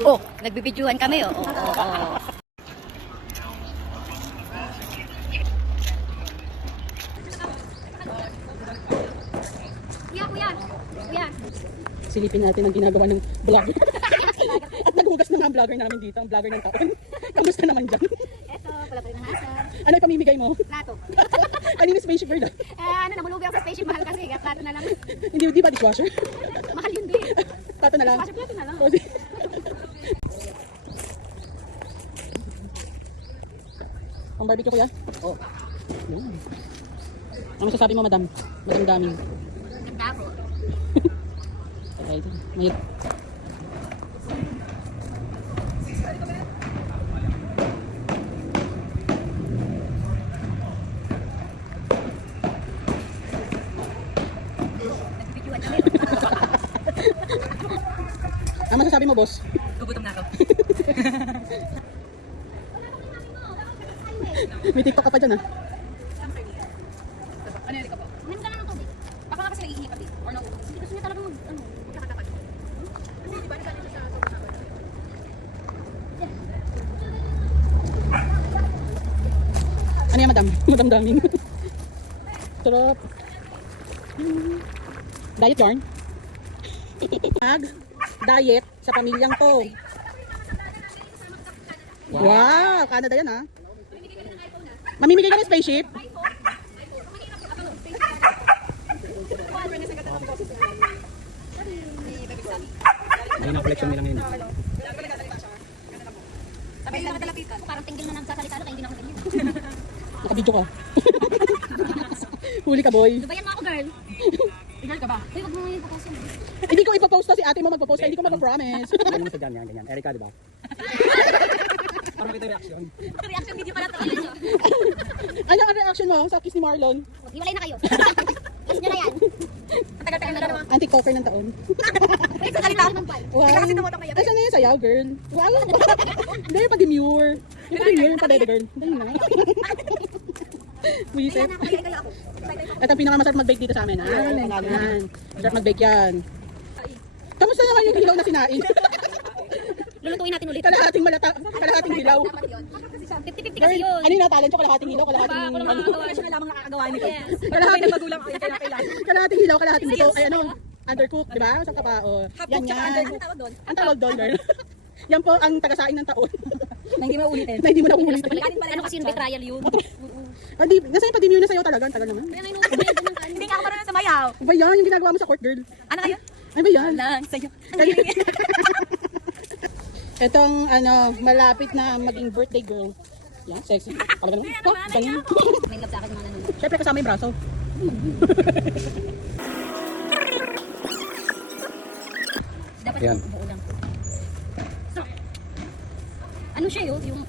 Oh, nagbibidyohan kami oh. Oh. Kuya. Silipin natin ang ginagawa ng vlogger. At naghugas na nga ang vlogger namin dito, ang vlogger ng taon. Kamusta naman dyan? Eto, pala kayo ng hasan. Ano yung pamimigay mo? Plato. Ano yung spaceship girl? Namulubi ako sa spaceship, mahal kasi. Kaya plato na lang. Hindi, di ba dishwasher? Mahal yun din. Plato na lang. Plato na lang. Ang barbecue kuya? Oo. Ano masasabi mo madam? Madam daming. Ganda po. Mayroon. Ano masasabi mo boss? Gugutom na ako. May TikTok ka pa dyan ah. Ano yun ka po? Uminom ka na ng tubig. Baka nga kasi nag-iingat din. Or no? Hindi gusto niya talagang magkakatapat. Hindi, di ba? Nagkakalit siya sa sobrang haba. Ano yan madam? Madam daming. Sarap. Diet yarn. Diet sa pamilyang to. Wow, Canada yan ha. Mamimigay ka ng spaceship? Ayun ang collection nila ngayon. Sabay lang talapitan. Parang tinggil na nagsasalita na kaya hindi na ako ganyan. Nakabidyo ka. Huli ka boy. Dubayan mo ako, girl. Girl ka ba? Uy, wag mo ngayon papasin. Hindi ko ipapost to, si ate mo magpapost, hindi ko mag-promise. Ganyan mo sa dyan, ganyan. Erika, di ba? Parang kita reaction. Reaction video pala talaga. Ano ang reaction mo sa kiss ni Marlon? Hiwalay na kayo. Kiss nyo na yan. Tagal-tagal na naman. Ang TikToker ng taon. Wait, sa salita. Wow. Teka kasi tumutong kayo. Asan na yung sayaw, girl? Wow. Hindi, yung pa-demure. Yung pa-demure, yung pa-bebe girl. Dahil na. Buisip. At ang pinakamasarap mag-bake dito sa amin. Yan. Masarap mag-bake yan. Kamusta naman yung hilaw na sinain? Lulutuin natin ulit. Kalahating hilaw. 50-50 Girl, kasi yun. ano yung natalan ko? Kalahating hilaw, kalahating... Ako lang nakakagawa. Siya na lamang nakakagawa nito. Kalahati. Na magulang kayo kaya kailangan. Kalahating hilaw, kalahating dito. Ay ano, undercook, di ba? Saan ka pa? O, yan yan. Ang tawag doon. Ang tawag doon, girl. Yan po ang tagasaing ng taon. Na hindi mo ulitin. Na hindi mo na uulitin. Ano kasi yung betrayal yun? Hindi, nasa yung pa-demure na sa'yo talaga. Ang tagal naman. Hindi ka ako marunong sumayaw. Ba yan, yung ginagawa mo sa court, girl. Ano kayo? Ay ba yan? Lang, sa'yo. Itong ano, malapit na maging birthday girl. Yan, sexy. Talaga naman. Oh, ganyan. May love sa akin yung mga nanonood. Siyempre kasama yung braso. Dapat Yan. buo lang. So, ano siya yun? Yung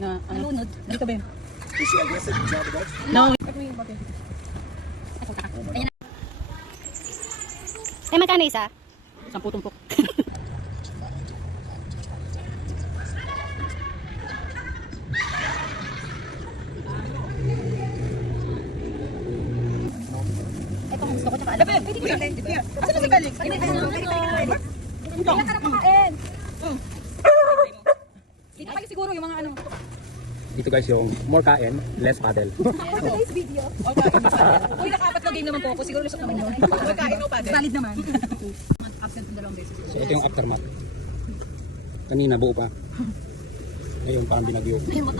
Na, ano? nalunod. Dito ba yun? No. Ayan na. Eh, magkano isa? 10 tumpok. Ito gusto ko tsaka alam. Pwede ko lang. Saan si Felix? Hindi ka na kumakain. Dito kayo siguro yung mga ano. Dito guys yung more kain, less paddle. Today's video. Uy, naka-apat na game naman po ako. Siguro lusok naman yun. Magkain mo pa din. Valid naman. Absent ng dalawang beses. So ito yung aftermath. Kanina buo pa. Ngayon parang binagyo. Ayun,